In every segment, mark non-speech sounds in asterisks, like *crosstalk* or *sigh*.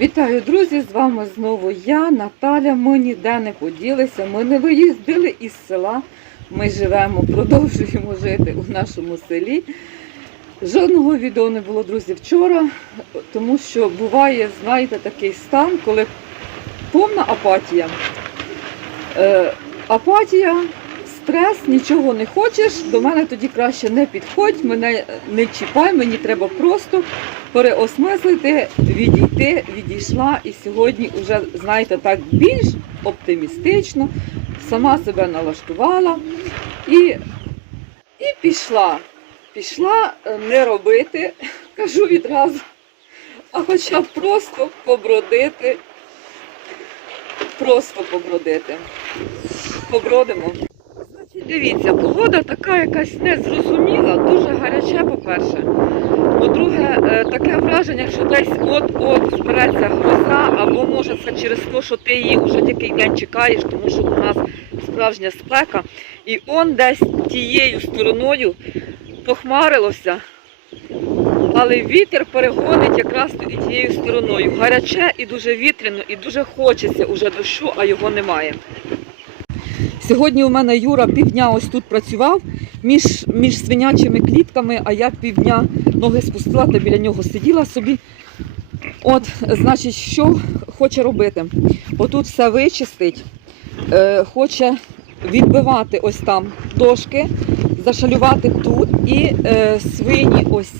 Вітаю, друзі! З вами знову я, Наталя. Ми ніде не поділися. Ми не виїздили із села. Ми живемо, продовжуємо жити у нашому селі. Жодного відео не було, друзі, вчора, тому що буває, знаєте, такий стан, коли повна апатія. Е, апатія, стрес, нічого не хочеш, до мене тоді краще не підходь, мене не чіпай, мені треба просто переосмислити, відійти, відійшла. І сьогодні вже, знаєте, так більш оптимістично, сама себе налаштувала і, і пішла. Пішла е, не робити, *laughs* кажу відразу, а хоча б просто побродити. Просто побродити. Побродимо. Дивіться, погода така якась незрозуміла, дуже гаряча, по-перше. По-друге, е, таке враження, що десь от-от збереться гроза, або може це через те, що ти її вже який день чекаєш, тому що у нас справжня спека. І он десь тією стороною похмарилося, але вітер перегонить якраз і тією стороною. Гаряче і дуже вітряно, і дуже хочеться уже дощу, а його немає. Сьогодні у мене Юра півдня ось тут працював між, між свинячими клітками, а я півдня ноги спустила та біля нього сиділа собі. От, значить, що хоче робити? Отут все вичистить, е, хоче відбивати ось там дошки, зашалювати тут і е, свині, ось,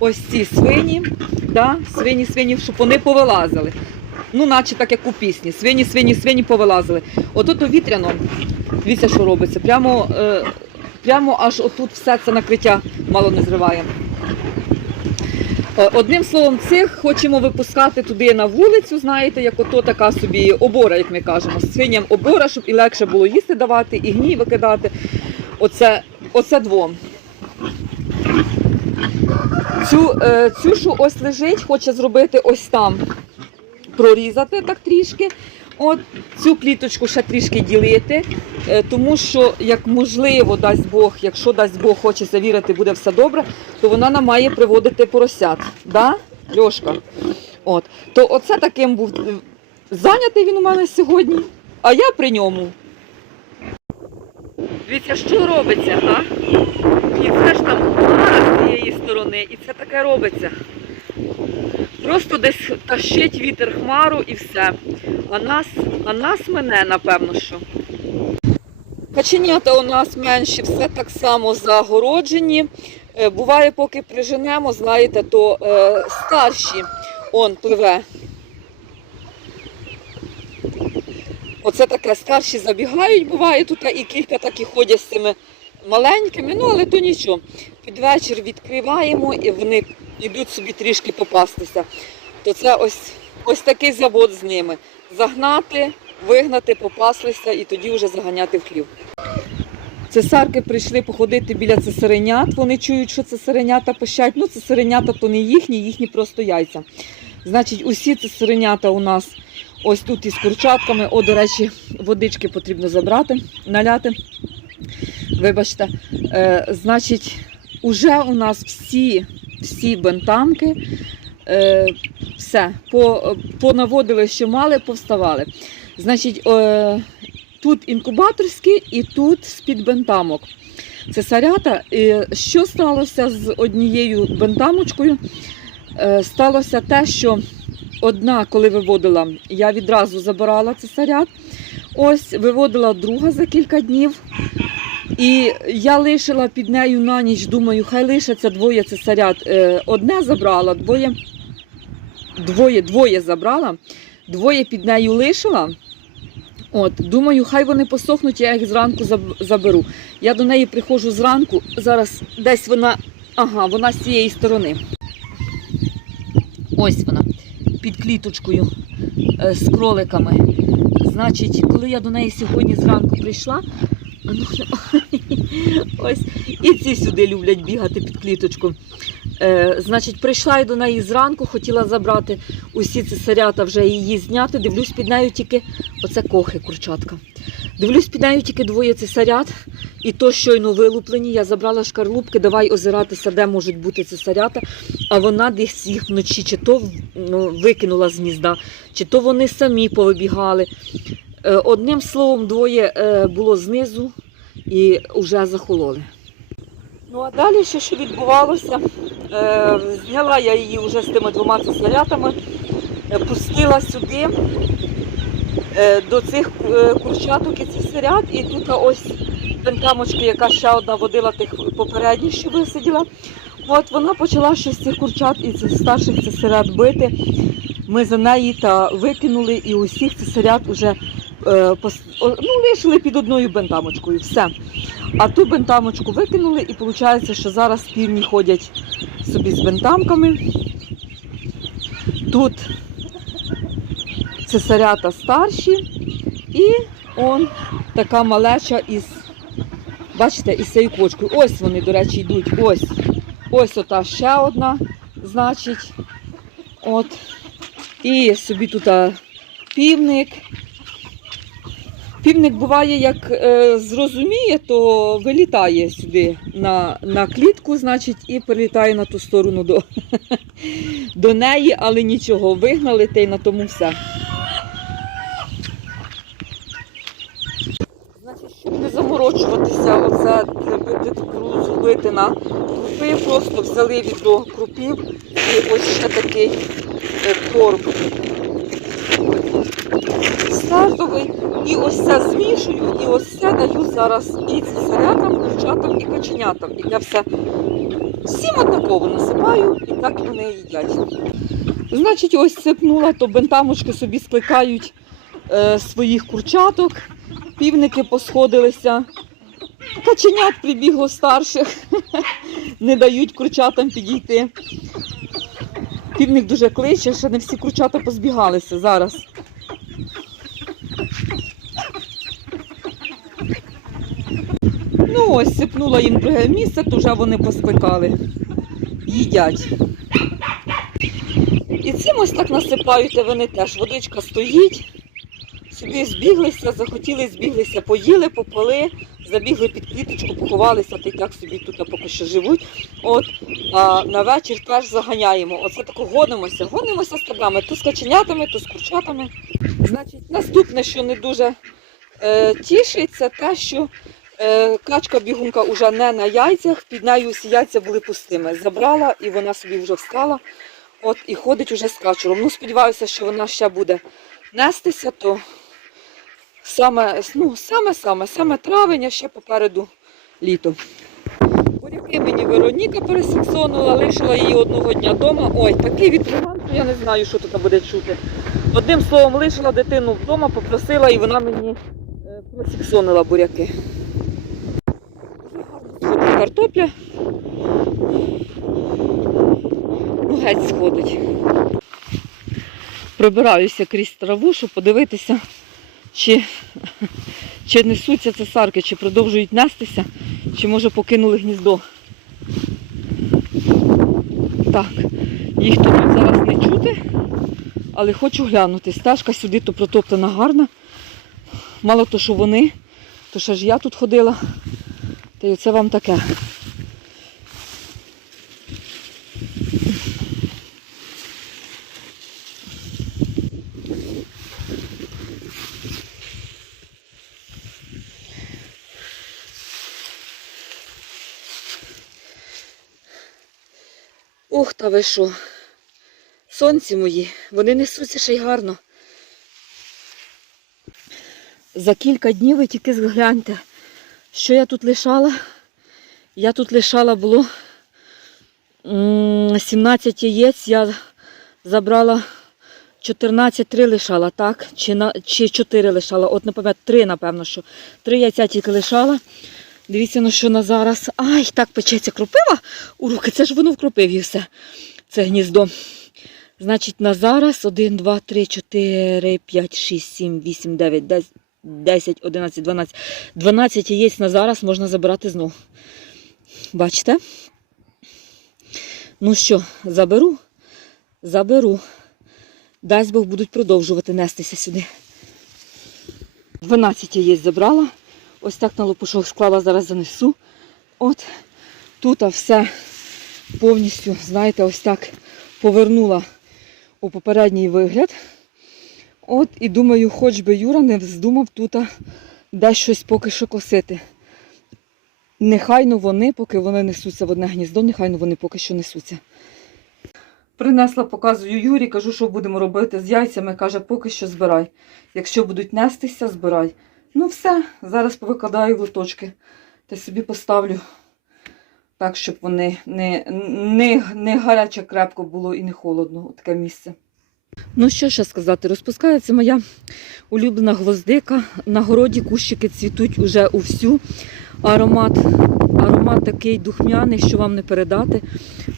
ось ці свині, да, свині, свині, щоб вони повилазили. Ну, наче так як у пісні. Свині, свині, свині повилазили. Отут вітряно, дивіться, що робиться. Прямо, е, прямо аж отут все це накриття мало не зриває. Е, Одним словом, цих хочемо випускати туди на вулицю, знаєте, як ото така собі обора, як ми кажемо. Свиням обора, щоб і легше було їсти давати, і гній викидати. Оце, оце двом. Цю, е, цю, що ось лежить, хоче зробити ось там. Прорізати так трішки. От цю кліточку ще трішки ділити, е, тому що, як можливо, дасть Бог, якщо дасть Бог, хочеться вірити, буде все добре, то вона нам має приводити поросят. Да, Льошка? От. То оце таким був е, зайнятий він у мене сьогодні, а я при ньому. Дивіться, що робиться, а? І це ж там хмара з цієї сторони, і це таке робиться. Просто десь тащить вітер хмару і все. А нас, а нас мене, напевно, що. Каченята у нас менші, все так само загороджені. Е, Буває, поки приженемо, знаєте, то е, старші он пливе. Оце таке старші забігають, буває тут і кілька так і ходять з цими маленькими, ну але то нічого. Під вечір відкриваємо і вони йдуть собі трішки попастися. То це ось, ось такий завод з ними. Загнати, вигнати, попаслися і тоді вже заганяти в хлів. Цесарки прийшли походити біля цесаренят. Вони чують, що цесаренята пищать. Ну, цесаренята то не їхні, їхні просто яйця. Значить, усі цесаренята у нас ось тут із курчатками. О, до речі, водички потрібно забрати, наляти. Вибачте. Е, значить, уже у нас всі, всі бентамки. Е, все, по, понаводили, що мали, повставали. Значить, е, тут інкубаторські і тут з-під бентамок. Це сарята. І що сталося з однією бентамочкою? Е, сталося те, що одна, коли виводила, я відразу забирала цесарят. Ось виводила друга за кілька днів. І я лишила під нею на ніч, думаю, хай лишаться двоє цесарят. Е, Одне забрала, двоє, двоє, двоє забрала, двоє під нею лишила. От, думаю, хай вони посохнуть, я їх зранку заберу. Я до неї приходжу зранку, зараз десь вона, ага, вона з цієї сторони. Ось вона, під кліточкою е, з кроликами. Значить, коли я до неї сьогодні зранку прийшла, ну, ось, і ці сюди люблять бігати під кліточку. Е, значить, прийшла я до неї зранку, хотіла забрати усі ці сарята, вже її зняти. Дивлюсь під нею тільки оце кохи, курчатка. Дивлюсь під нею тільки двоє цесарят, і то щойно вилуплені. Я забрала шкарлупки, давай озиратися, де можуть бути цесарята. А вона десь їх вночі чи то ну, викинула з гнізда, чи то вони самі повибігали. Е, Одним словом, двоє е, було знизу і вже захололи. Ну а далі ще що відбувалося? Е, зняла я її вже з тими двома цесарятами, е, пустила сюди до цих курчаток і цесарят, і тут ось бентамочки, яка ще одна водила тих попередніх, що висиділа. От вона почала щось цих курчат і старших цесарят бити. Ми за неї та викинули і усіх цесарят вже ну, лишили під одною бентамочкою. Все. А ту бентамочку викинули, і виходить, що зараз півні ходять собі з бентамками. Тут цесарята старші, і он така малеча із, бачите, із цією кочкою. Ось вони, до речі, йдуть. Ось. Ось ота ще одна, значить. От. І собі тут півник. Півник буває, як е, зрозуміє, то вилітає сюди на, на клітку, значить, і прилітає на ту сторону до, *laughs* до неї, але нічого, вигнали та й на тому все. Значить, щоб не заморочуватися, оце зробити таку на крупи, просто взяли відро крупів і ось ще такий е, корм стартовий. І ось це змішую, і ось це даю зараз і цесарятам, курчатам, і каченятам. І я все всім однаково насипаю, і так вони їдять. Значить, ось сипнула, то бентамочки собі скликають е, своїх курчаток, півники посходилися. Каченят прибігло старших, *laughs* не дають курчатам підійти. Півник дуже кличе, ще не всі курчата позбігалися зараз. Ну ось, сипнула їм друге місце, то вже вони поскликали. Їдять. І цим ось так насипають, вони теж. Водичка стоїть. Собі збіглися, захотіли, збіглися, поїли, попили, забігли під кліточку, поховалися, так собі тут поки що живуть. От, а на вечір теж заганяємо. Оце тако гонимося, гонимося з табами, то з каченятами, то з курчатами. Значить, наступне, що не дуже е, тішить, це те, що качка бігунка вже не на яйцях, під нею всі яйця були пустими. Забрала і вона собі вже встала. От і ходить уже з качуром. Ну, сподіваюся, що вона ще буде нестися, то саме, ну, саме, саме, саме травень, а ще попереду літо. Буряки мені Вероніка пересексонула, лишила її одного дня вдома. Ой, такий вітроган, що я не знаю, що тут буде чути. Одним словом, лишила дитину вдома, попросила, і вона мені е, просексонила буряки. Сходить картопля. Ну, геть сходить. Пробираюся крізь траву, щоб подивитися, чи, чи несуться цесарки, чи продовжують нестися, чи може покинули гніздо. Так, їх тут зараз не чути, але хочу глянути. Стежка сюди то протоптана гарна. Мало то, що вони, то ще ж я тут ходила. Та й оце вам таке. Ух, та ви що. Сонці мої, вони несуться ще й гарно. За кілька днів ви тільки згляньте, що я тут лишала. Я тут лишала було 17 яєць, я забрала 14, 3 лишала, так? Чи, на, чи 4 лишала, от пам'ятаю, 3, напевно, що. 3 яйця тільки лишала. Дивіться, ну що на зараз. Ай, так печеться кропива у руки. Це ж воно в кропиві все. Це гніздо. Значить, на зараз 1, 2, 3, 4, 5, 6, 7, 8, 9, 10, 10, 11, 12. 12 яєць на зараз можна забирати знов. Бачите? Ну що, заберу? Заберу. Дасть Бог будуть продовжувати нестися сюди. 12 яєць забрала. Ось так на лопушок склала, зараз занесу. От тут все повністю, знаєте, ось так повернула у попередній вигляд. От і думаю, хоч би Юра не вздумав тут десь щось поки що косити. Нехайно вони, поки вони несуться в одне гніздо, нехайно вони поки що несуться. Принесла, показую Юрі, кажу, що будемо робити з яйцями. Каже, поки що збирай. Якщо будуть нестися, збирай. Ну все, зараз повикладаю в лоточки та собі поставлю так, щоб вони не, не, не гаряче крепко було і не холодно. Таке місце. Ну, що ще сказати, розпускається моя улюблена гвоздика. На городі кущики цвітуть уже увсю. Аромат, аромат такий духмяний, що вам не передати.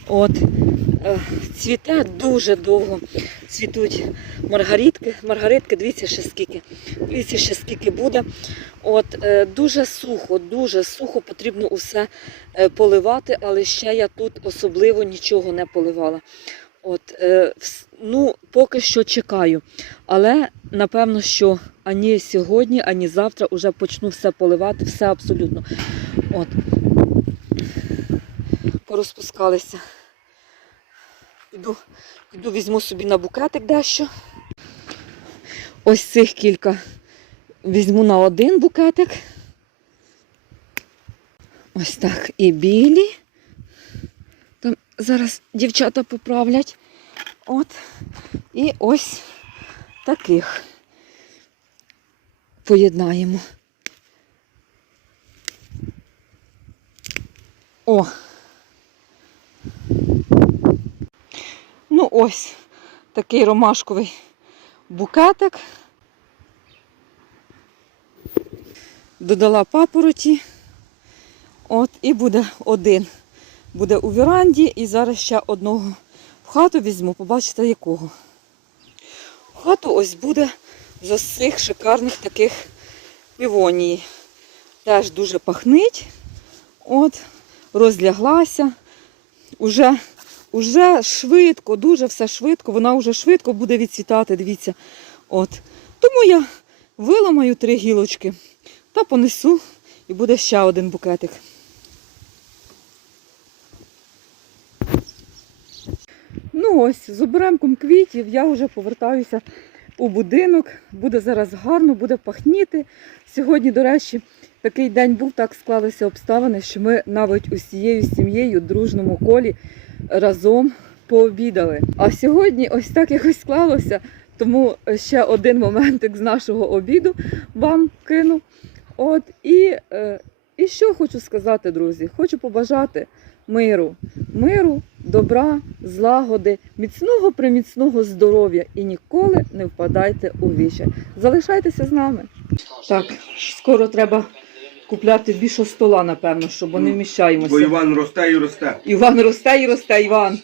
От, е, цвіте дуже довго. Цвітуть маргаритки. Маргаритки, дивіться, ще скільки. Дивіться, ще скільки буде. От, е, дуже сухо, дуже сухо, потрібно усе е, поливати, але ще я тут особливо нічого не поливала. От, е, ну, поки що чекаю. Але напевно, що ані сьогодні, ані завтра вже почну все поливати, все абсолютно. От. Порозпускалися. Піду, піду візьму собі на букетик дещо. Ось цих кілька візьму на один букетик. Ось так. І білі. Там зараз дівчата поправлять. От. І ось таких поєднаємо. О. Ну ось такий ромашковий букетик. Додала папороті. От і буде один. Буде у віранді і зараз ще одного в хату візьму, побачите якого. Хату ось буде з ось цих шикарних таких півонії. Теж дуже пахнить. От, розляглася. Уже, уже швидко, дуже все швидко. Вона вже швидко буде відцвітати, дивіться. От. Тому я виламаю три гілочки та понесу і буде ще один букетик. Ну ось, з оберемком квітів я вже повертаюся у будинок. Буде зараз гарно, буде пахніти. Сьогодні, до речі, такий день був, так склалися обставини, що ми навіть усією сім'єю в дружному колі разом пообідали. А сьогодні ось так якось склалося. Тому ще один моментик з нашого обіду вам кину. От і, е, і що хочу сказати, друзі? Хочу побажати миру, миру, добра, злагоди, міцного приміцного здоров'я і ніколи не впадайте у віче. Залишайтеся з нами. Так, скоро треба купляти більше стола, напевно, щоб не вміщаємося. Бо Іван росте і росте. Іван росте і росте, Іван.